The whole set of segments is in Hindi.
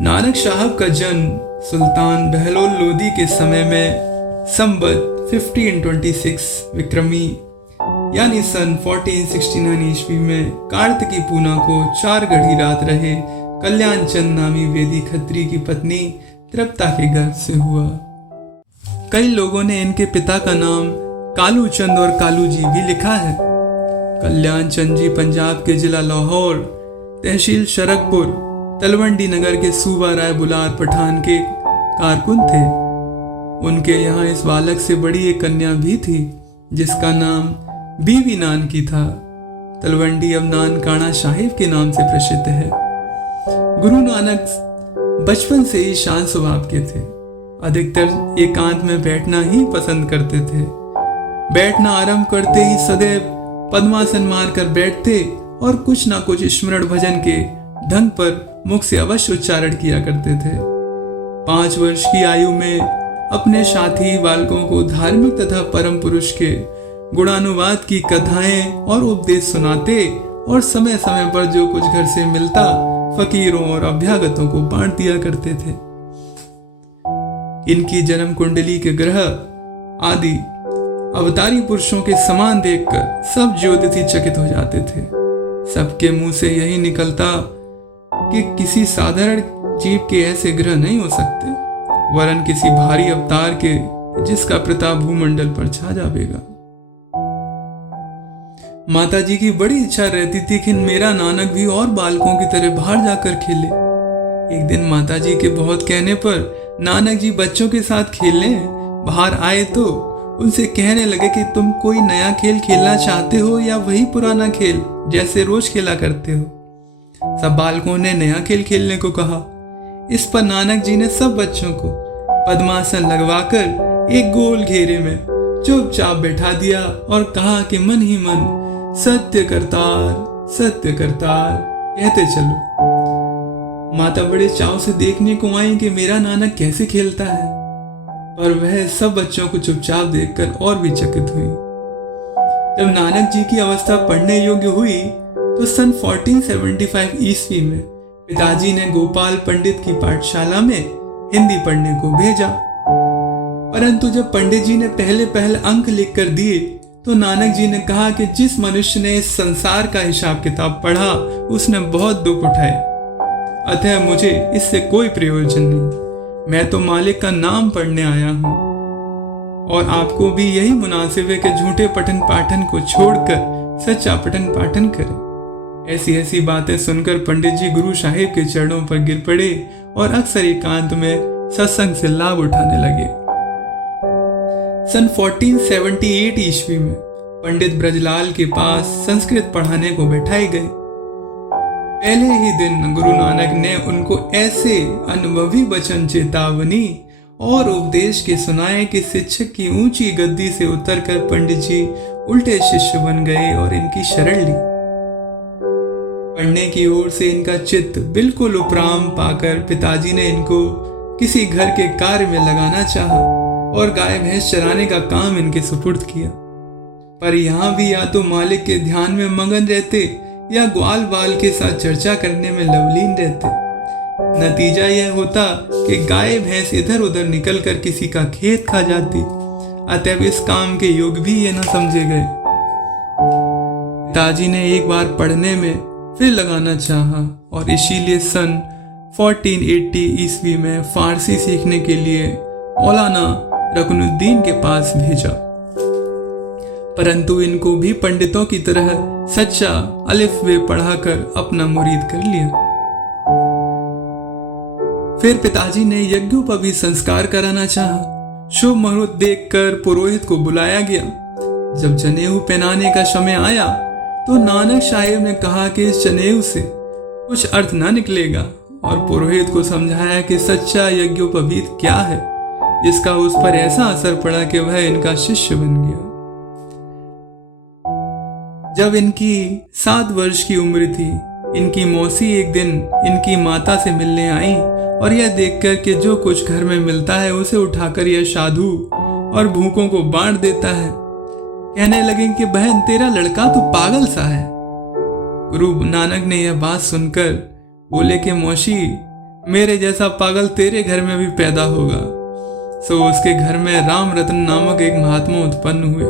नानक साहब का जन्म सुल्तान बहलोल लोदी के समय में संवत 1526 विक्रमी यानी सन 1469 ईस्वी में कार्तिकी पूना को 4 गढ़ी रात रहे कल्याण चंद नामी वेदी खत्री की पत्नी तृप्ता के गर्भ से हुआ। कई लोगों ने इनके पिता का नाम कालू चंद और कालू जी भी लिखा है। कल्याण चंद जी पंजाब के जिला लाहौर, तहसील शरकपुर, तलवंडी नगर के सूबा राय बुलार पठान के कारकुन थे। उनके यहाँ इस बालक से बड़ी एक कन्या भी थी जिसका नाम बीवी नान की था। तलवंडी अब नानकाना साहिब के नाम से प्रसिद्ध है। गुरु नानक बचपन से ही शांत स्वभाव के थे। अधिकतर एकांत में बैठना ही पसंद करते थे। बैठना आरंभ करते ही सदैव पद्मासन मारकर बैठते और कुछ ना कुछ स्मरण भजन के ढंग पर मुख से अवश्य उच्चारण किया करते थे। 5 वर्ष की आयु में अपने साथी बालकों को धार्मिक तथा परम पुरुष के गुणानुवाद की कथाएं और उपदेश सुनाते और समय समय पर जो कुछ घर से मिलता फकीरों और अभ्यागतों को बांट दिया करते थे। इनकी जन्म कुंडली के ग्रह आदि अवतारी पुरुषों के समान देखकर सब ज्योतिषी चकित हो जाते थे। सबके मुंह से यही निकलता कि किसी साधारण जीव के ऐसे ग्रह नहीं हो सकते, वरन किसी भारी अवतार के जिसका प्रताप भूमंडल पर छा जाएगा। माता जी की बड़ी इच्छा रहती थी कि मेरा नानक भी और बालकों की तरह बाहर जाकर खेले। एक दिन माता जी के बहुत कहने पर नानक जी बच्चों के साथ खेलने बाहर आए तो उनसे कहने लगे कि तुम कोई नया खेल खेलना चाहते हो या वही पुराना खेल जैसे रोज खेला करते हो। सब बालकों ने नया खेल खेलने को कहा। इस पर नानक जी ने सब बच्चों को पद्मासन लगवाकर एक गोल घेरे में चुपचाप बैठा दिया और कहा कि मन ही मन सत्य करतार कहते चलो। माता बड़े चाव से देखने को आई कि मेरा नानक कैसे खेलता है, और वह सब बच्चों को चुपचाप देखकर और भी चकित हुई। जब नानक जी की अवस्था पढ़ने योग्य हुई तो सन 1475 ईस्वी में पिताजी ने गोपाल पंडित की पाठशाला में हिंदी पढ़ने को भेजा। परंतु जब पंडित जी ने पहले अंक लिख कर दिए तो नानक जी ने कहा कि जिस मनुष्य ने इस संसार का हिसाब किताब पढ़ा उसने बहुत दुख उठाए, अतः मुझे इससे कोई प्रयोजन नहीं। मैं तो मालिक का नाम पढ़ने आया हूँ और आपको भी यही मुनासिब है कि झूठे पठन पाठन को छोड़कर सच्चा पठन पाठन करें। ऐसी बातें सुनकर पंडित जी गुरु साहिब के चरणों पर गिर पड़े और अक्सर एकांत में सत्संग से लाभ उठाने लगे। सन 1478 ईस्वी में पंडित ब्रजलाल के पास संस्कृत पढ़ाने को बैठाए गए। पहले ही दिन गुरु नानक ने उनको ऐसे अनुभवी वचन, चेतावनी और उपदेश के सुनाए कि शिक्षक की ऊंची गद्दी से उतरकर पंडित जी उल्टे शिष्य बन गए और इनकी शरण ली। पढ़ने की ओर से इनका चित्त बिल्कुल उपराम पाकर पिताजी ने इनको किसी घर के कार्य में लगाना चाहा और गाय भैंस चराने का काम इनके सुपुर्द किया। पर यहाँ भी या तो मालिक के ध्यान में मगन रहते या ग्वाल बाल के साथ चर्चा करने में लवलीन रहते। नतीजा यह होता कि गाय भैंस इधर उधर निकलकर किसी का खेत खा जाती। अतः इस काम के योग भी ये न समझे गए। पिताजी ने एक बार पढ़ने में फिर लगाना चाहा और इसीलिए सन 1480 ईस्वी में फारसी सीखने के लिए मौलाना रकनुद्दीन के पास भेजा। परंतु इनको भी पंडितों की तरह सच्चा अलिफ बे पढ़ाकर अपना मुरीद कर लिया। फिर पिताजी ने यज्ञोपवीत संस्कार कराना चाहा। शुभ मुहूर्त देखकर पुरोहित को बुलाया गया। जब जनेऊ पहनाने का समय आया तो नानक साहिब ने कहा कि इस जनेऊ से कुछ अर्थ ना निकलेगा और पुरोहित को समझाया कि सच्चा यज्ञोपवीत क्या है, जिसका उस पर ऐसा असर पड़ा कि वह इनका शिष्य बन गया। जब इनकी 7 वर्ष की उम्र थी, इनकी मौसी एक दिन इनकी माता से मिलने आई और यह देखकर कि जो कुछ घर में मिलता है उसे उठाकर यह साधु और भूखों को बांट देता है, कहने लगे कि बहन तेरा लड़का तो पागल सा है। गुरु नानक ने यह बात सुनकर बोले कि मौसी मेरे जैसा पागल तेरे घर में भी पैदा होगा। सो उसके घर में राम रतन नामक एक महात्मा उत्पन्न हुए,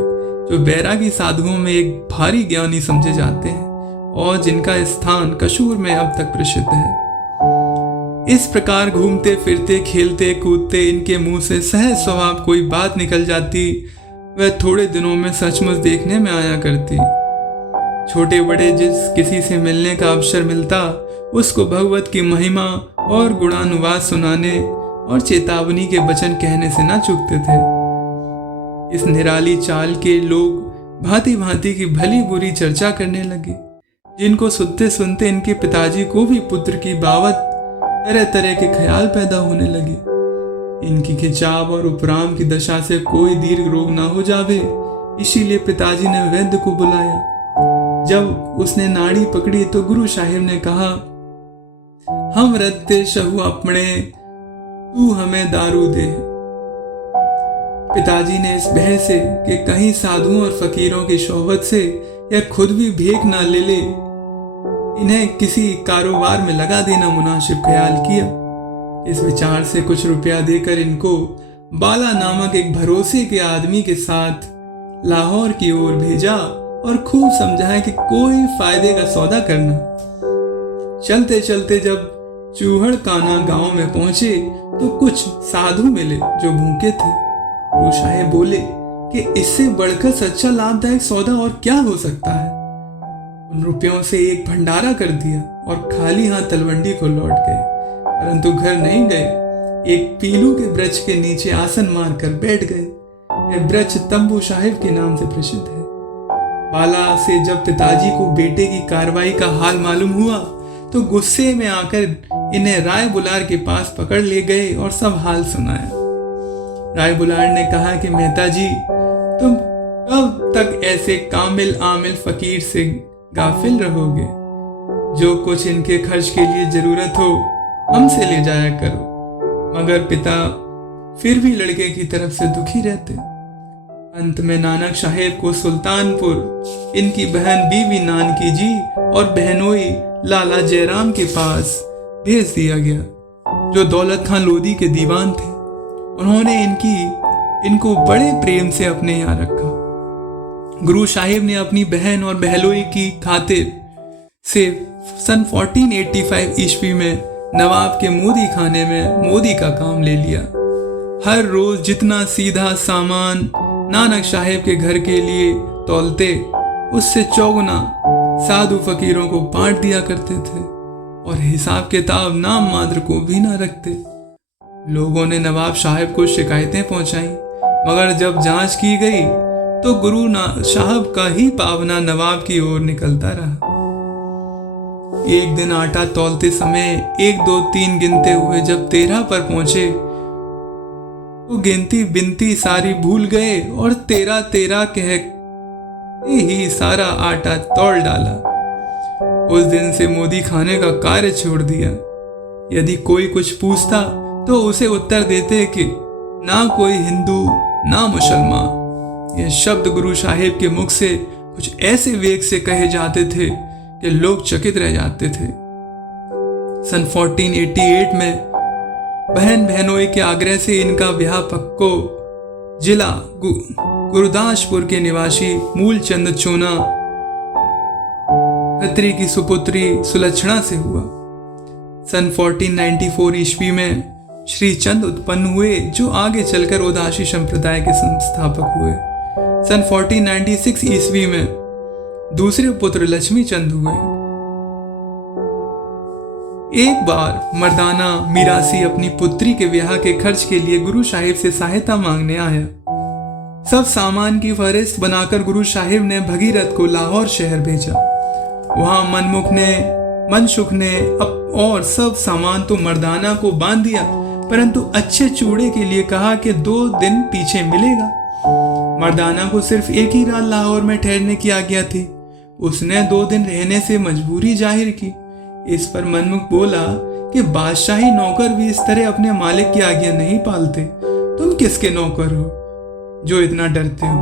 जो बैरागी साधुओं में एक भारी ज्ञानी समझे जाते हैं और जिनका स्थान कसूर में अब तक प्रसिद्ध है। इस प्रकार घूमते फिरते खेलते कूदते इनके मुंह से सहज स्वभाव कोई बात निकल जाती, वह थोड़े दिनों में सचमुच देखने में आया करती। छोटे बड़े जिस किसी से मिलने का अवसर मिलता, उसको भगवत की महिमा और गुणानुवाद सुनाने और चेतावनी के वचन कहने से न चूकते थे। इस निराली चाल के लोग भांति भांति की भली बुरी चर्चा करने लगे, जिनको सुनते सुनते इनके पिताजी को भी पुत्र की बाबत तरह तरह के ख्याल पैदा होने लगे। इनकी खिंचाव और उपराम की दशा से कोई दीर्घ रोग ना हो जावे, इसीलिए पिताजी ने वैद्य को बुलाया। जब उसने नाड़ी पकड़ी तो गुरु साहिब ने कहा, हम रत्ते शहु अपने, तू हमें दारू दे। पिताजी ने इस भय से कि कहीं साधुओं और फकीरों की सोहबत से या खुद भी भेंट ना ले ले, इन्हें किसी कारोबार में लगा देना मुनासिब ख्याल किया। इस विचार से कुछ रुपया देकर इनको बाला नामक एक भरोसे के आदमी के साथ लाहौर की ओर भेजा और खूब समझाया कि कोई फायदे का सौदा करना। चलते चलते जब चूहड़ काना गांव में पहुंचे तो कुछ साधु मिले जो भूखे थे। गुरु साहिब बोले कि इससे बढ़कर सच्चा लाभदायक सौदा और क्या हो सकता है। उन रुपयों से एक भंडारा कर दिया और खाली हाथ तलवंडी को लौट गए, परंतु घर नहीं गए। एक पीलू के वृक्ष के नीचे आसन मारकर बैठ गए। यह वृक्ष तंबू साहिब के नाम से प्रसिद्ध है। बाला से जब पिताजी को बेटे की कार्रवाई का हाल मालूम हुआ तो गुस्से में आकर इन्हें राय बुलार के पास पकड़ ले गए और सब हाल सुनाया। राय बुलार ने कहा कि मेहता जी, तुम कब तक ऐसे कामिल आमिल फकीर से गाफिल रहोगे? जो कुछ इनके खर्च के लिए जरूरत हो हमसे ले जाया करो। मगर पिता फिर भी लड़के की तरफ से दुखी रहते। अंत में नानक साहेब को सुल्तानपुर इनकी बहन बीवी नानकी जी और बहनोई लाला जयराम के पास भेज दिया गया, जो दौलत खान लोधी के दीवान थे। उन्होंने इनको बड़े प्रेम से अपने यहाँ रखा। गुरु साहिब ने अपनी बहन और बहलोई की खातिर से सन 1485 ईस्वी में नवाब के मोदी खाने में मोदी का काम ले लिया। हर रोज जितना सीधा सामान नानक साहेब के घर के लिए तौलते, उससे चौगुना साधु फकीरों को बांट दिया करते थे और हिसाब किताब नाम मात्र को भी ना रखते। लोगों ने नवाब साहब को शिकायतें पहुंचाई, मगर जब जांच की गई तो गुरु साहब का ही पावना नवाब की ओर निकलता रहा। एक दिन आटा तौलते समय 1 2 3 गिनते हुए जब 13 पर पहुंचे तो गिनती बिनती सारी भूल गए और 13 13 कह ही सारा आटा तौल डाला। उस दिन से मोदी खाने का कार्य छोड़ दिया। यदि कोई कुछ पूछता तो उसे उत्तर देते कि ना कोई हिंदू ना मुसलमान। यह शब्द गुरु साहिब के मुख से कुछ ऐसे वेग से कहे जाते थे कि लोग चकित रह जाते थे। सन 1488 में बहन बहनोई के आग्रह से इनका ब्याह पक्को जिला गुरदासपुर के निवासी मूलचंद चोना खत्री की सुपुत्री सुलक्षणा से हुआ। सन 1494 ईस्वी में श्री चंद उत्पन्न हुए, जो आगे चलकर उदासी संप्रदाय के संस्थापक हुए। सन 1496 ईस्वी में दूसरे पुत्र लक्ष्मी चंद हुए। एक बार मर्दाना मीरासी अपनी पुत्री के ब्याह के खर्च के लिए गुरु साहिब से सहायता मांगने आया। सब सामान की फहरिस्त बनाकर गुरु साहिब ने भगीरथ को लाहौर शहर भेजा। वहां मनसुख ने और सब सामान तो मर्दाना को बांध दिया, परंतु अच्छे चूड़े के लिए कहा कि 2 दिन पीछे मिलेगा। मर्दाना को सिर्फ एक ही रात लाहौर में ठहरने की आज्ञा थी। उसने 2 दिन रहने से मजबूरी जाहिर की। इस पर मनमुख बोला कि बादशाही नौकर भी इस तरह अपने मालिक की आज्ञा नहीं पालते। तुम किसके नौकर हो जो इतना डरते हो?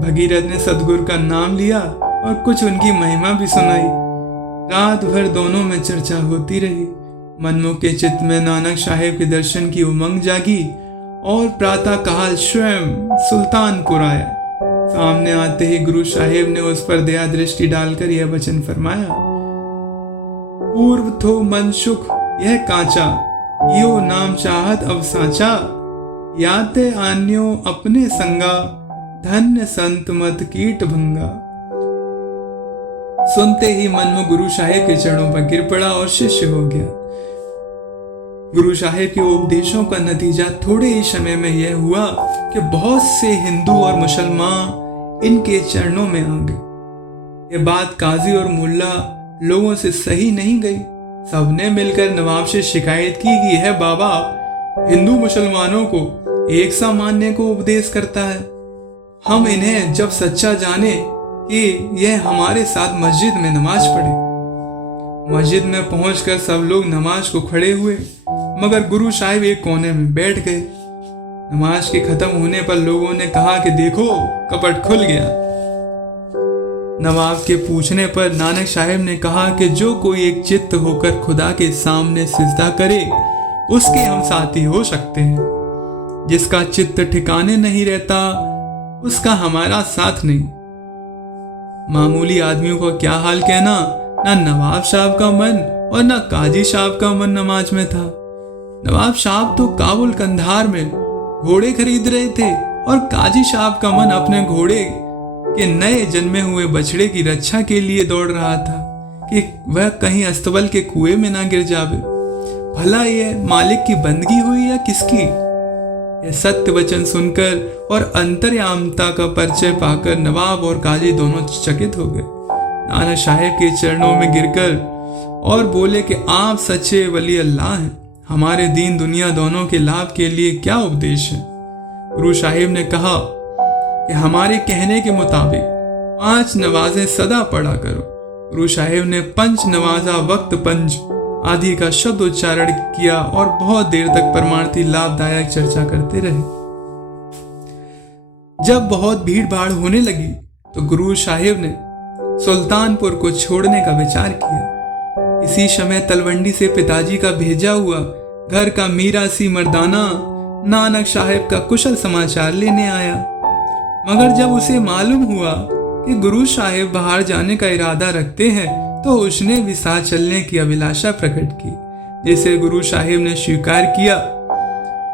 भगीरथ ने सदगुरु का नाम लिया और कुछ उनकी महिमा भी सुनाई। रात भर दोनों में चर्चा होती रही। मनमुख के चित्त में नानक साहेब के दर्शन की उमंग जागी और प्रातः काल स्वयं सुल्तानपुर आया। सामने आते ही गुरु साहेब ने उस पर दया दृष्टि डालकर यह वचन फरमाया, पूर्व थो मन सुख यह कांचा, यो नाम चाहत अब साचा, याते आन्यो अपने संगा, धन्य संत मत कीट भंगा। सुनते ही मनमुख गुरु साहेब के चरणों पर गिर पड़ा और शिष्य हो गया। गुरु साहेब के उपदेशों का नतीजा थोड़े ही समय में यह हुआ कि बहुत से हिंदू और मुसलमान इनके चरणों में आ गए। ये बात काजी और मुल्ला लोगों से सही नहीं गई। सबने मिलकर नवाब से शिकायत की कि यह बाबा हिंदू मुसलमानों को एक सा मानने को उपदेश करता है। हम इन्हें जब सच्चा जाने कि यह हमारे साथ मस्जिद में नमाज पढ़े। मस्जिद में पहुंचकर सब लोग नमाज को खड़े हुए, मगर गुरु साहिब एक कोने में बैठ गए। नमाज के खत्म होने पर लोगों ने कहा कि देखो कपट खुल गया। नवाब के पूछने पर नानक साहिब ने कहा कि जो कोई एक चित्त होकर खुदा के सामने सिजदा करे उसके हम साथी हो सकते हैं। जिसका चित्त ठिकाने नहीं रहता उसका हमारा साथ नहीं। मामूली आदमियों का क्या हाल कहना, ना नवाब साहब का मन और ना काजी साहब का मन नमाज में था। नवाब साहब तो काबुल कंधार में घोड़े खरीद रहे थे और काजी साहब का मन अपने घोड़े के नए जन्मे हुए बछड़े की रक्षा के लिए दौड़ रहा था कि वह कहीं अस्तबल के कुएं में ना गिर जावे। भला यह मालिक की बंदगी हुई या किसकी? यह सत्य वचन सुनकर और अंतर्यामता का परिचय पाकर नवाब और काजी दोनों चकित हो गए। नाना साहेब के चरणों में गिरकर और बोले कि आप सच्चे वली अल्लाह हैं। हमारे दीन दुनिया दोनों के लाभ के लिए क्या उपदेश है? गुरु साहिब ने कहा कि हमारे कहने के मुताबिक 5 नमाजें सदा पढ़ा करो। गुरु साहिब ने पंच नवाजा वक्त पंच आदि का शब्द उच्चारण किया और बहुत देर तक परमार्थी लाभदायक चर्चा करते रहे। जब बहुत भीड़ भाड़ होने लगी तो गुरु साहिब ने सुल्तानपुर को छोड़ने का विचार किया। इसी समय तलवंडी से पिताजी का भेजा हुआ घर का मीरा सी मर्दाना नानक साहिब का कुशल समाचार लेने आया। मगर जब उसे मालूम हुआ कि गुरु साहिब बाहर जाने का इरादा रखते हैं तो उसने भी साथ चलने की अभिलाषा प्रकट की, जिसे गुरु साहिब ने स्वीकार किया।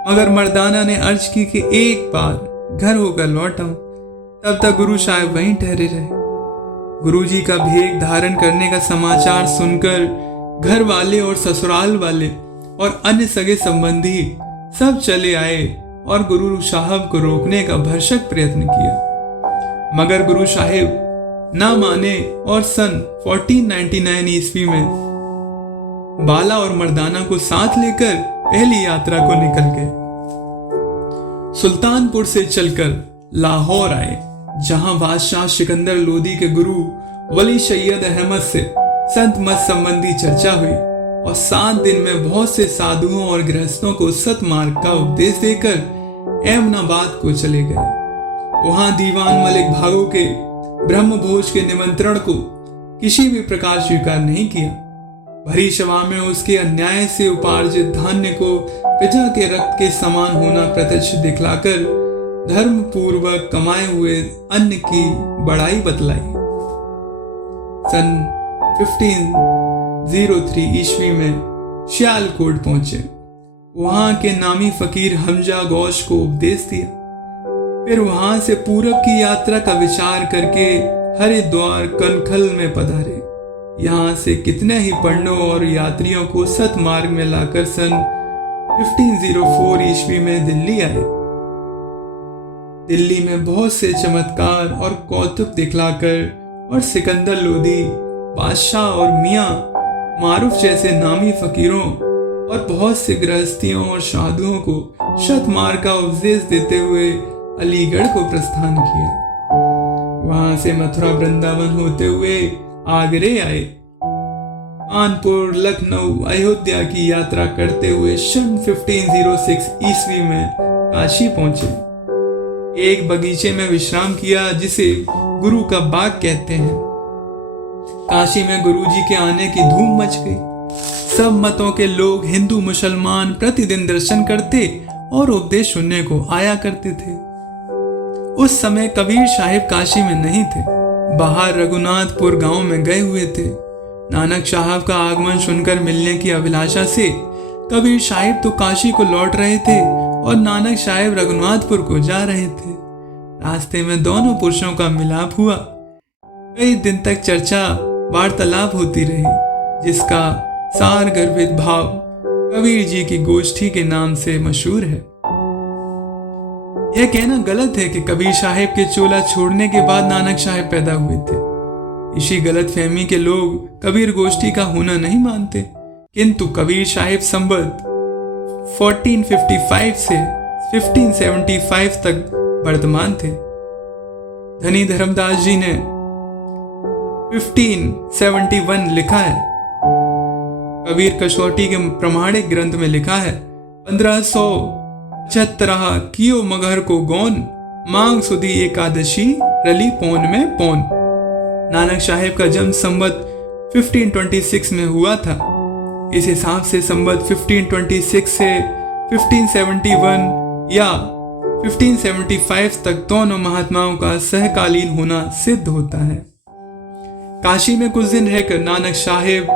मगर मर्दाना ने अर्ज की कि एक बार घर होकर लौट आऊं। तब तक गुरु साहिब वहीं ठहरे रहे। गुरुजी का भेद धारण करने का समाचार सुनकर घर वाले और ससुराल वाले और अन्य सगे संबंधी सब चले आए और गुरु साहब को रोकने का भरसक प्रयत्न किया। मगर गुरु साहिब ना माने और सन 1499 ईस्वी में बाला और मर्दाना को साथ लेकर पहली यात्रा को निकल गए। सुल्तानपुर से चलकर लाहौर आए, जहां बादशाह सिकंदर लोदी के गुरु वली सैयद अहमद से संत मत संबंधी चर्चा हुई और 7 दिन में बहुत से साधुओं और गृहस्थों को सत मार्ग का उपदेश देकर एमनाबाद को चले गए। वहां दीवान मलिक भागो के ब्रह्म भोज के निमंत्रण को किसी भी प्रकार स्वीकार नहीं किया। भरी सभा में उसके अन्याय से उपार्जित धान्य को पिता के रक्त के समान होना प्रत्यक्ष दिखलाकर धर्म पूर्वक कमाए हुए अन्न की बड़ाई बतलाई। सन 1503 ईस्वी में सियालकोट पहुंचे। वहां के नामी फकीर हमजा गौश को उपदेश दिया। फिर वहां से पूरब की यात्रा का विचार करके हरिद्वार कनखल में पधारे। यहाँ से कितने ही पंडों और यात्रियों को सत मार्ग में लाकर सन 1504 ईस्वी में दिल्ली आए। दिल्ली में बहुत से चमत्कार और कौतुक दिखलाकर और सिकंदर लोदी, बादशाह और मियाँ मारूफ जैसे नामी फकीरों और बहुत से गृहस्थियों और साधुओं को सत मार्ग का उपदेश देते हुए अलीगढ़ को प्रस्थान किया। वहां से मथुरा वृंदावन होते हुए आगरे आए। कानपुर, लखनऊ, अयोध्या की यात्रा करते हुए सन 1506 ईस्वी में काशी पहुंचे। एक बगीचे में विश्राम किया जिसे गुरु का बाग कहते हैं। काशी में गुरुजी के आने की धूम मच गई। सब मतों के लोग, हिंदू मुसलमान, प्रतिदिन दर्शन करते और उपदेश सुनने को आया करते थे। उस समय कबीर साहिब काशी में नहीं थे, बाहर रघुनाथपुर गांव में गए हुए थे। नानक साहब का आगमन सुनकर मिलने की अभिलाषा से कबीर साहिब तो काशी को लौट रहे थे और नानक साहब रघुनाथपुर को जा रहे थे। रास्ते में दोनों पुरुषों का मिलाप हुआ। कई दिन तक चर्चा वार्तालाप होती रही, जिसका सार गर्भित भाव कबीर जी की गोष्ठी के नाम से मशहूर है। यह कहना गलत है कि कबीर साहिब के चोला छोड़ने के बाद नानक साहब पैदा हुए थे। इसी गलत फहमी के लोग कबीर गोष्ठी का होना नहीं मानते, किंतु कबीर साहिब संबत 1455 से 1575 तक वर्तमान थे। धनी धर्मदास जी ने 1571 लिखा है। कबीर कसौटी के प्रमाणिक ग्रंथ में लिखा है, 1575 कियो मगहर को गौन, मांग सुधी एकादशी रली पौन में पौन। नानक साहेब का जन्म संबत 1526 में हुआ था। इस हिसाब से संबत 1526 से 1571 या 1575 तक दोनों महात्माओं का सहकालीन होना सिद्ध होता है। काशी में कुछ दिन रहकर नानक साहेब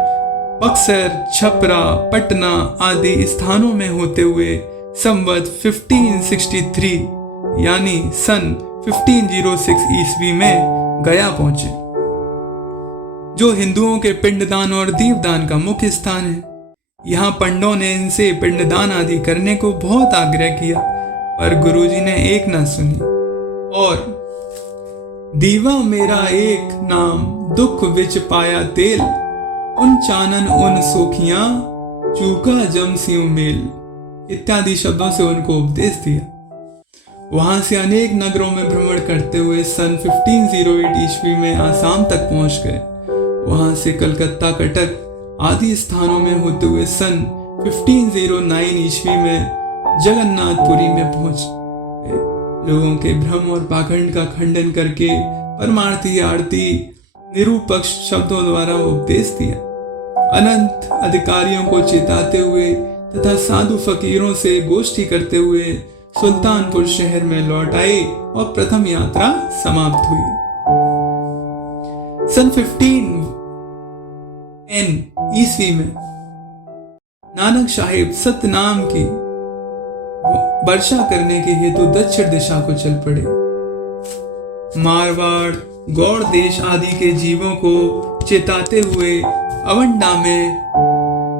बक्सर, छपरा, पटना आदि स्थानों में होते हुए संवत 1563 यानी सन 1506 ईस्वी में गया पहुंचे, जो हिंदुओं के पिंडदान और दीपदान का मुख्य स्थान है। यहाँ पंडों ने इनसे पिंडदान आदि करने को बहुत आग्रह किया, पर गुरुजी ने एक न सुनी और दीवा मेरा एक नाम दुख विच पाया तेल, उन चानन उन सोखियां चूका जम सिंह मेल इत्यादि शब्दों से उनको उपदेश दिया। वहां से अनेक नगरों में भ्रमण करते हुए सन 1508 ईस्वी में आसाम तक पहुंच गए। वहां से कलकत्ता, कटक आदि स्थानों में होते हुए सन 1509 ईस्वी में जगन्नाथपुरी में पहुंच गए। लोगों के भ्रम और पाखंड का खंडन करके परमार्थी आरती निरूपक्ष शब्दों द्वारा उपदेश दिया। अनंत अधिकारियों को चेताते हुए तथा साधु फकीरों से गोष्ठी करते हुए सुल्तानपुर शहर में लौट आए और प्रथम यात्रा समाप्त हुई। सन 1510 ईस्वी में नानक साहिब सतनाम की वर्षा करने के हेतु दक्षिण दिशा को चल पड़े। मारवाड़, गौड़ देश आदि के जीवों को चेताते हुए अवंडा में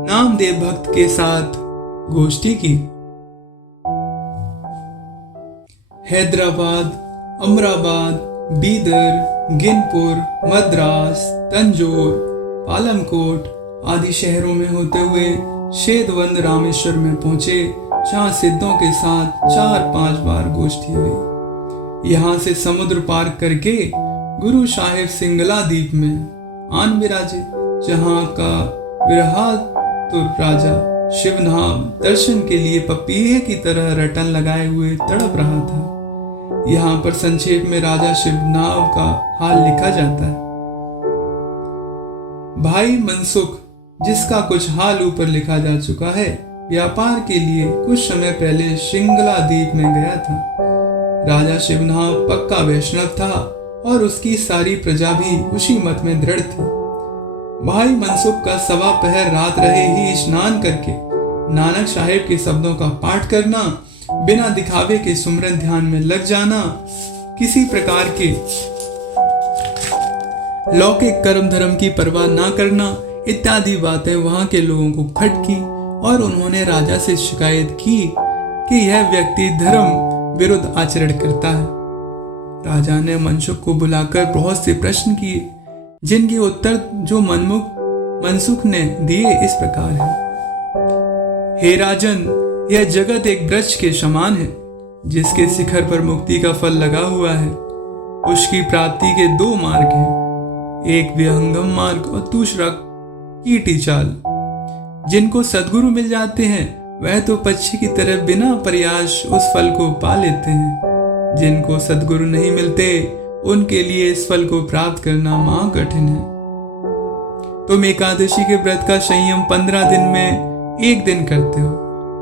नामदेव भक्त के साथ गोष्ठी की। हैदराबाद, अमराबाद, बीदर, गिनपुर, मद्रास, तंजौर, पालमकोट आदि शहरों में होते हुए शेदवंद रामेश्वर में पहुंचे, जहां सिद्धों के साथ 4-5 बार गोष्ठी हुई। यहाँ से समुद्र पार करके गुरु साहिब सिंगला द्वीप में आन विराजे, जहाँ का विरहातुर राजा शिवनाम दर्शन के लिए पपीहे की तरह रटन लगाए हुए तड़प रहा था। यहाँ पर संक्षेप में राजा शिवनाम का हाल लिखा जाता है। भाई मनसुख, जिसका कुछ हाल ऊपर लिखा जा चुका है, व्यापार के लिए कुछ समय पहले सिंगला द्वीप में गया था। राजा शिवनाम पक्का वैष्णव था और उसकी सारी प्रजा भी उसी मत में दृढ़ थी। भाई मनसुख का सवा पहर रात रहे ही स्नान करके नानक साहेब के शब्दों का पाठ करना, बिना दिखावे के सुमरन ध्यान में लग जाना, किसी प्रकार के लौकिक कर्म धर्म की परवाह ना करना इत्यादि बातें वहां के लोगों को खटकी और उन्होंने राजा से शिकायत की कि यह व्यक्ति धर्म विरुद्ध आचरण करता है। राजा ने मनसुख को बुलाकर बहुत से प्रश्न किए, जिनके उत्तर जो मनसुख ने दिए इस प्रकार है। हे राजन, यह जगत एक वृक्ष के समान है, जिसके शिखर पर मुक्ति का फल लगा हुआ है। उसकी प्राप्ति के 2 मार्ग हैं, एक विहंगम मार्ग और दूसरा कीटी चाल। जिनको सद्गुरु मिल जाते हैं वह तो पक्षी की तरह बिना प्रयास उस फल को पा लेते हैं। जिनको सद्गुरु नहीं मिलते उनके लिए इस फल को प्राप्त करना महाकठिन है। तुम एकादशी के व्रत का संयम 15 दिन में एक दिन करते हो।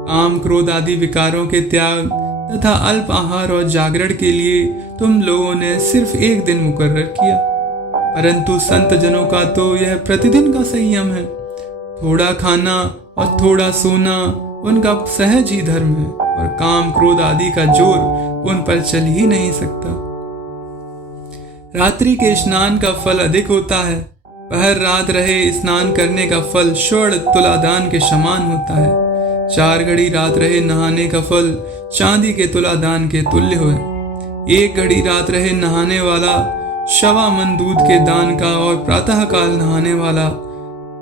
काम, क्रोध आदि विकारों के त्याग तथा अल्प आहार और जागरण के लिए तुम लोगों ने सिर्फ एक दिन मुकर्रर किया, परंतु संत जनों का तो यह प्रतिदिन का संयम है। थोड़ा खाना और थोड़ा सोना उनका सहज ही धर्म है, और काम, क्रोध आदि का जोर उन पर चल ही नहीं सकता। रात्रि के स्नान का फल अधिक होता है। पहर रात रहे स्नान करने का फल स्वर्ण तुलादान के समान होता है। 4 घड़ी रात रहे नहाने का फल चांदी के तुलादान के तुल्य है। 1 घड़ी रात रहे नहाने वाला 1.25 मन दूध के दान का और प्रातः काल नहाने वाला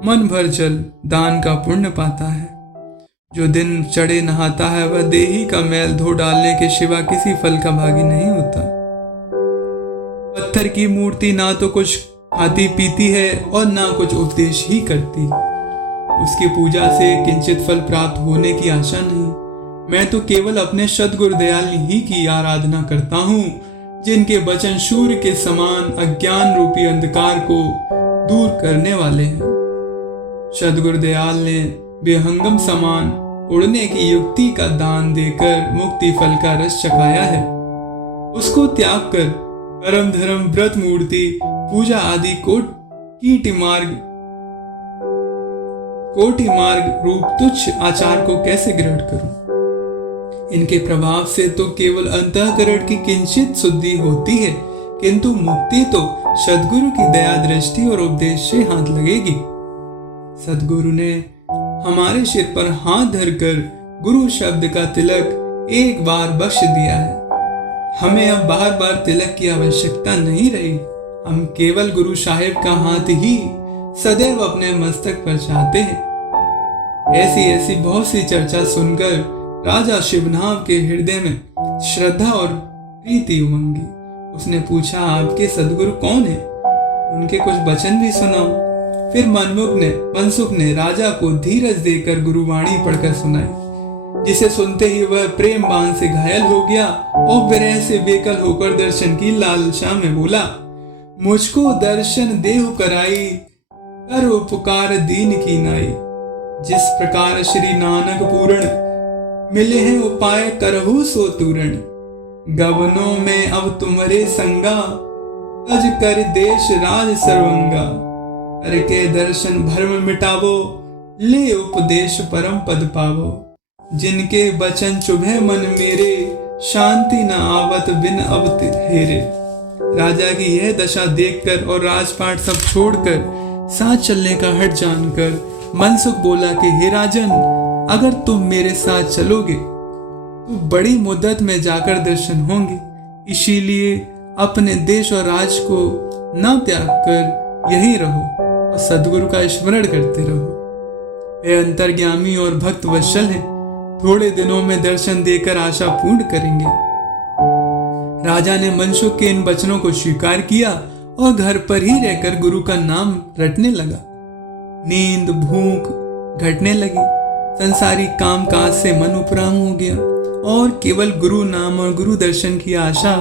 मन भर जल दान का पुण्य पाता है। जो दिन चढ़े नहाता है वह देही का मैल धो डालने के सिवा किसी फल का भागी नहीं होता। पत्थर की मूर्ति ना तो कुछ खाती पीती है और ना कुछ उपदेश ही करती। उसकी पूजा से किंचित फल प्राप्त होने की आशा नहीं। मैं तो केवल अपने सद्गुरुदयाल ही की आराधना करता हूँ, जिनके वचन सूर्य के समान अज्ञान रूपी अंधकार को दूर करने वाले हैं। सद्गुरुदयाल ने विहंगम समान उड़ने की युक्ति का दान देकर मुक्ति फल का रस चखाया है। उसको त्याग कर परम धर्म, व्रत, मूर्ति पूजा आदि कोटि मार्ग रूप तुच्छ आचार को कैसे ग्रहण करूं? इनके प्रभाव से तो केवल अंतःकरण की किंचित शुद्धि होती है, किंतु मुक्ति तो सद्गुरु की दया दृष्टि और उपदेश से हाथ लगेगी। सद्गुरु ने हमारे सिर पर हाथ धरकर गुरु शब्द का तिलक एक बार बख्श दिया है। हमें अब बार बार तिलक की आवश्यकता नहीं रही। हम केवल गुरु साहिब का हाथ ही सदैव अपने मस्तक पर चाहते हैं। ऐसी बहुत सी चर्चा सुनकर राजा शिवनाव के हृदय में श्रद्धा और प्रीति उमंगी। उसने पूछा, आपके सदगुरु कौन है? उनके कुछ वचन भी सुनाओ। फिर मनसुख ने राजा को धीरज देकर गुरुवाणी पढ़कर सुनाई, जिसे सुनते ही वह प्रेम बाण से घायल हो गया और विरह से बेकल होकर दर्शन की लालसा में बोला, मुझको दर्शन देहु कराई, कर उपकार दीन की नाई। जिस प्रकार श्री नानक पूर्ण मिले हैं उपाय करहु सो तूरण। गवनों में अब तुम्हारे संगा, तज कर देश राज सर्वंगा। करके दर्शन भरम मिटावो, ले उपदेश परम पद पावो। जिनके वचन चुभे मन मेरे, शांति न आवत बिन अब हेरे। राजा की यह दशा देखकर और राजपाट सब छोड़कर साथ चलने का हट जानकर मनसुख बोला कि हे राजन, अगर तुम मेरे साथ चलोगे तो बड़ी मुद्दत में जाकर दर्शन होंगे, इसीलिए अपने देश और राज को न त्याग कर यहीं रहो और सद्गुरु का स्मरण करते रहो। वे अंतर्ज्ञामी और भक्त वत्सल हैं, थोड़े दिनों में दर्शन देकर आशा पूर्ण करेंगे। राजा ने मनसुख के इन वचनों को स्वीकार किया और घर पर ही रहकर गुरु का नाम रटने लगा। नींद भूख घटने लगी, संसारी काम काज से मन उपराम हो गया और केवल गुरु नाम और गुरु दर्शन की आशा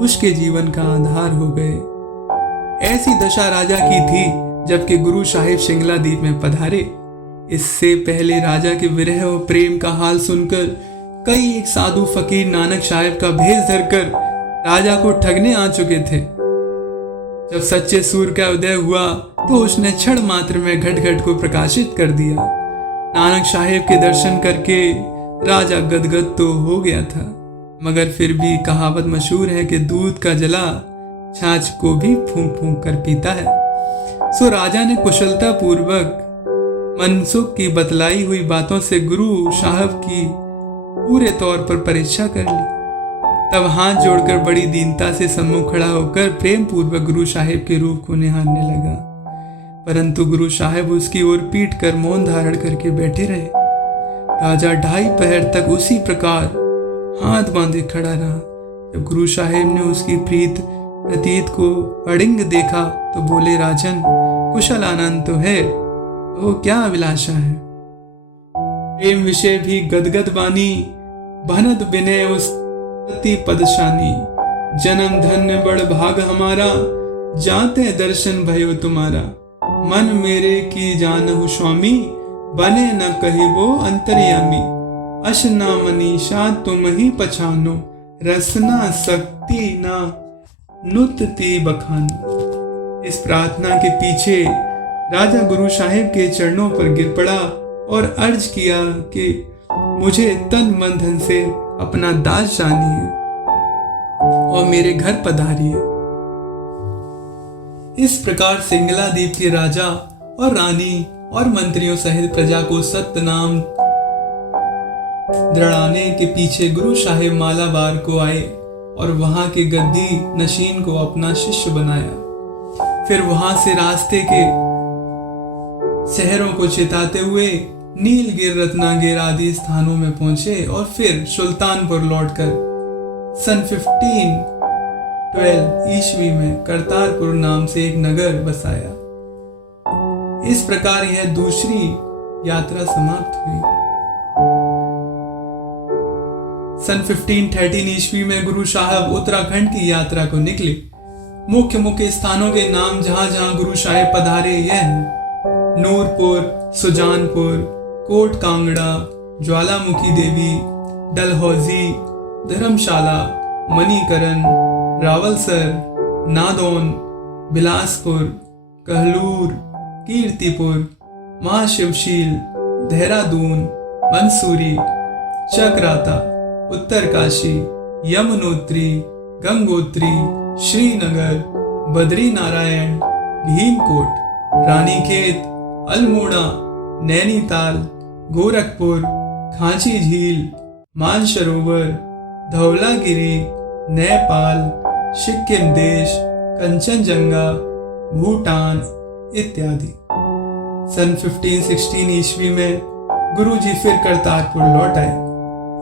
उसके जीवन का आधार हो गए। ऐसी दशा राजा की थी जबकि गुरु साहिब शिंगला द्वीप में पधारे। इससे पहले राजा के विरह और प्रेम का हाल सुनकर कई एक साधु फकीर नानक साहिब का भेष धरकर राजा को ठगने आ चुके थे। जब सच्चे सूर्य का उदय हुआ तो उसने क्षण मात्र में घट घट को प्रकाशित कर दिया। नानक साहिब के दर्शन करके राजा गदगद तो हो गया था, मगर फिर भी कहावत मशहूर है कि दूध का जला छाछ को भी फूंक फूंक कर पीता है। सो राजा ने कुशलता पूर्वक मनसुख की बतलाई हुई बातों से गुरु साहब की पूरे तौर पर परीक्षा कर ली। तब हाथ जोड़कर बड़ी दीनता से सम्मुख खड़ा होकर प्रेम पूर्वक गुरु साहिब के रूप को निहारने लगा, परंतु गुरु साहिब उसकी ओर पीट कर मौन धारण करके बैठे रहे। राजा 2.5 पहर तक उसी प्रकार हाथ बांधे खड़ा रहा। जब गुरु साहिब ने उसकी प्रतीत को अड़िंग देखा तो बोले, राजन कुशल आनंद तो है, वो क्या अभिलाषा है? प्रेम विषय भी गदगद बानी, भनत विनय उस पति पदशानी। जन्म धन्य बड़ भाग हमारा, जाते दर्शन भयो तुम्हारा। मन मेरे की जानहु स्वामी, बने न कहिबो अंतर्यामी। अशना मनीषा तुम ही पछानो, रसना शक्ति ना नुतती बखानो। इस प्रार्थना के पीछे राजा गुरु साहिब के चरणों पर गिर पड़ा और अर्ज किया कि मुझे तन मन धन से अपना दास जानिए और मेरे घर पधारिए। इस प्रकार सिंगलादीप के राजा और रानी और मंत्रियों सहित प्रजा को सत्य नाम दृढ़ाने के पीछे गुरु साहिब मालाबार को आए और वहां के गद्दी नशीन को अपना शिष्य बनाया। फिर वहां से रास्ते के शहरों को चिताते हुए नीलगिर, रत्नागिर आदि स्थानों में पहुंचे और फिर सुल्तानपुर लौटकर सन 1512 ईस्वी में करतारपुर नाम से एक नगर बसाया। इस प्रकार यह दूसरी यात्रा समाप्त हुई। सन 1513 ईस्वी में गुरु साहब उत्तराखंड की यात्रा को निकले। मुख्य मुख्य स्थानों के नाम जहां जहां गुरु साहिब पधारे यह हैं: नूरपुर, सुजानपुर, कोट कांगड़ा, ज्वालामुखी देवी, डलहौजी, धर्मशाला, मणिकरण, रावलसर, नादौन, बिलासपुर, कहलूर, कीर्तिपुर, महाशिवशील, देहरादून, मंसूरी, चकराता, उत्तरकाशी, यमुनोत्री, गंगोत्री, श्रीनगर, बद्रीनारायण, भीमकोट, रानीखेत, अल्मोड़ा, नैनीताल, गोरखपुर, खांची झील, मानसरोवर, धौलागिरी, नेपाल, सिक्किम देश, कंचनजंगा, भूटान इत्यादि। सन 1516 ईस्वी में गुरुजी फिर करतारपुर लौट आए।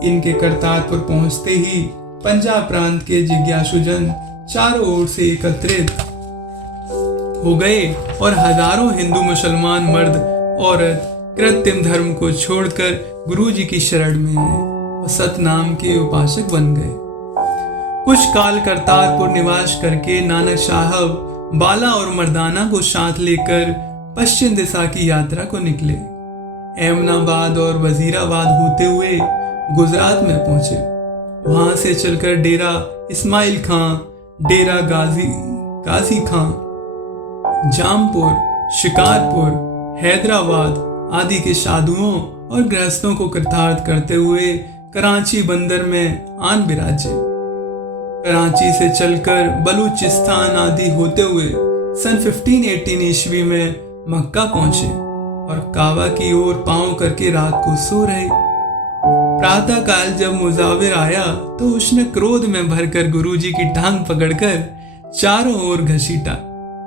इनके करतारपुर पहुंचते ही पंजाब प्रांत के जिज्ञासुजन चारों ओर से एकत्रित हो गए और हजारों हिंदू मुसलमान मर्द औरत कृत्रिम धर्म को छोड़कर गुरुजी की शरण में आए और सतनाम के उपासक बन गए। कुछ काल करतारपुर निवास करके नानक साहब बाला और मर्दाना को साथ लेकर पश्चिम दिशा की यात्रा को निकले। एमनाबाद और वजीराबाद होते हुए गुजरात में पहुंचे। वहां से चलकर डेरा इस्माइल खां, डेरा गाजी खां, जामपुर, शिकारपुर, हैदराबाद आदि के साधुओं और गृहस्थों को कृतार्थ करते हुए कराची बंदर में आन बिराजे। कराची से चलकर बलूचिस्तान आदि होते हुए सन 1518 ईस्वी में मक्का पहुंचे और काबा की ओर पांव करके रात को सो रहे। प्रातः काल जब मुजाविर आया तो उसने क्रोध में भरकर गुरुजी की टांग पकड़कर चारों ओर घसीटा,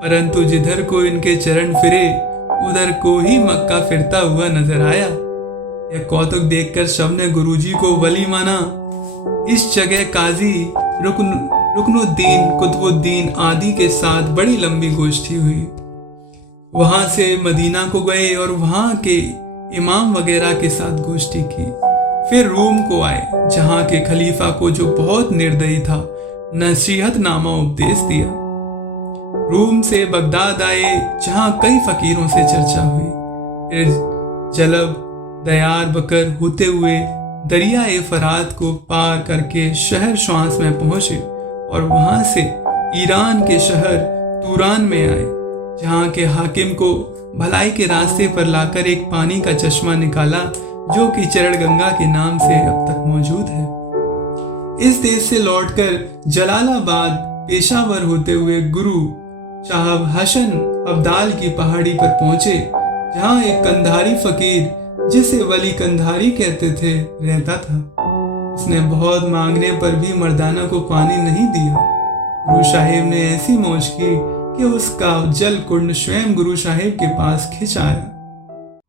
परंतु जिधर को इनके चरण फिरे उधर को ही मक्का फिरता हुआ नजर आया। यह कौतुक देखकर सबने गुरुजी को वली माना। इस जगह काजी रुकनुद्दीन, कुतुबुद्दीन आदि के साथ बड़ी लंबी गोष्ठी हुई। वहां से मदीना को गए और वहां के इमाम वगैरह के साथ गोष्ठी की। फिर रूम को आए, जहां के खलीफा को, जो बहुत निर्दयी था, नसीहतनामा उपदेश दिया। रूम से बगदाद आए, जहां कई फकीरों से चर्चा हुई। फिर जलब, दयार बकर होते हुए दरिया ए फरात को पार करके शहर श्वास में पहुंचे और वहां से ईरान के शहर तुरान में आए, जहां के हाकिम को भलाई के रास्ते पर लाकर एक पानी का चश्मा निकाला, जो कि चरण गंगा के नाम से अब तक मौजूद है। इस देश से लौटकर जलालाबाद, पेशावर होते हुए गुरु साहब हसन अब्दाल की पहाड़ी पर पहुंचे, जहां एक कंधारी फकीर, जिसे वली कंधारी कहते थे, रहता था। उसने बहुत मांगने पर भी मर्दाना को पानी नहीं दिया। गुरु साहिब ने ऐसी मौज की कि उसका जल कुंड स्वयं गुरु साहिब के पास खिंच आया।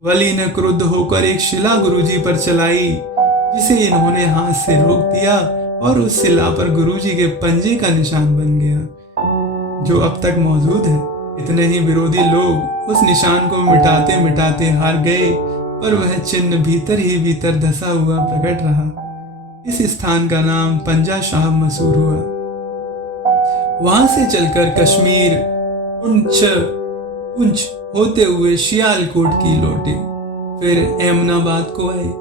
वली ने क्रुद्ध होकर एक शिला गुरुजी पर चलाई, जिसे इन्होंने हाथ से रोक दिया और उस शिला पर गुरुजी के पंजे का निशान बन गया, जो अब तक मौजूद है। इतने ही विरोधी लोग उस निशान को मिटाते मिटाते हार गए, पर वह चिन्ह भीतर ही भीतर धसा हुआ प्रकट रहा। इस स्थान का नाम पंजा साहब मशहूर हुआ। वहां से चलकर कश्मीर, पुंछ, पुंछ होते हुए सियालकोट की लौटे, फिर अहमदाबाद को आए।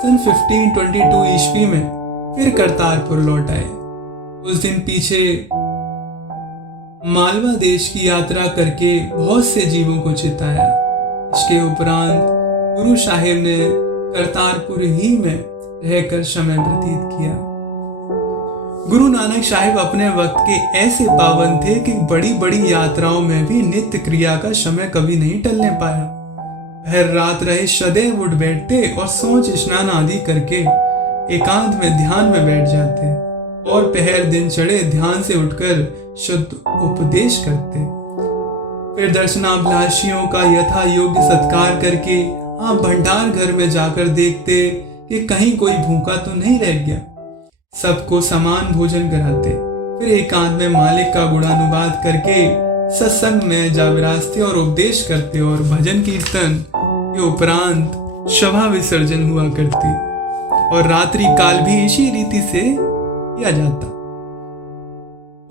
सन 1522 ईस्वी में फिर करतारपुर लौट आए। उस दिन पीछे मालवा देश की यात्रा करके बहुत से जीवों को चिताया। इसके उपरांत गुरु साहिब ने करतारपुर ही में रहकर समय व्यतीत किया। गुरु नानक साहिब अपने वक्त के ऐसे पावन थे कि बड़ी बड़ी यात्राओं में भी नित्य क्रिया का समय कभी नहीं टलने पाया। भर रात रहे सदैव उठ बैठते और सोच स्नान आदि करके एकांत में ध्यान में बैठ जाते और पहर दिन चढ़े ध्यान से उठकर शुद्ध उपदेश करते। फिर दर्शनाभिलाषियों का यथा योग्य सत्कार करके आप भंडार घर में जाकर देखते कि कहीं कोई भूखा तो नहीं रह गया। सबको समान भोजन कराते। फिर एकांत में मालिक का गुणानुवाद करके सत्संग में जा विराजते और उपदेश करते और भजन कीर्तन के उपरांत सभा विसर्जन हुआ करती और रात्रि काल भी इसी रीति से किया जाता।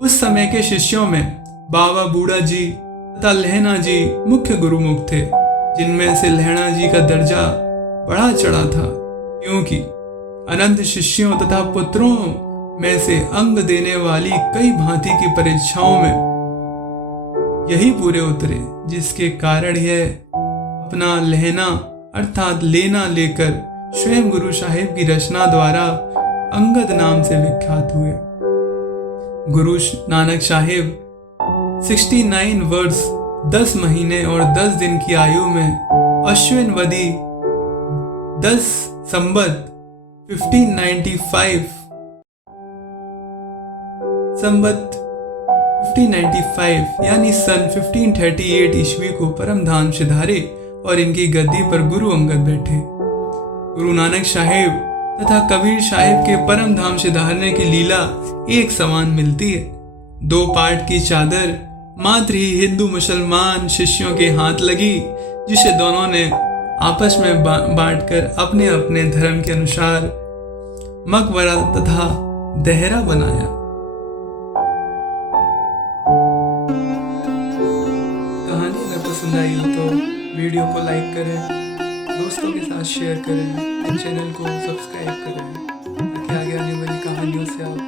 उस समय के शिष्यों में बाबा बूढ़ा जी तथा लहना जी मुख्य गुरुमुख थे, जिनमें से लहना जी का दर्जा बढ़ा चढ़ा था, क्योंकि अनंत शिष्यों तथा पुत्रों में से अंग देने वाली कई भांति की परीक्षाओं में यही पूरे उतरे, जिसके कारण यह अपना लहना अर्थात लेना लेकर स्वयं गुरु साहिब की रचना द्वारा अंगद नाम से विख्यात हुए। गुरु नानक साहिब 69 वर्ष 10 महीने और 10 दिन की आयु में अश्विन वदी 10 संवत 1595 यानी सन 1538 ईस्वी को परम धाम सिधारे और इनकी गद्दी पर गुरु अंगद बैठे। गुरु नानक साहिब तथा कबीर साहिब के परम धाम सिधारने की लीला एक समान मिलती है। 2 पाट की चादर मात्र ही हिंदू मुसलमान शिष्यों के हाथ लगी, जिसे दोनों ने आपस में बांटकर अपने अपने धर्म के अनुसार मकबरा तथा दहरा बनाया। कहानी अगर पसंद आई हो तो वीडियो को लाइक करें, दोस्तों के साथ शेयर करें, चैनल को सब्सक्राइब करें ताकि आगे आने वाली कहानियों से आप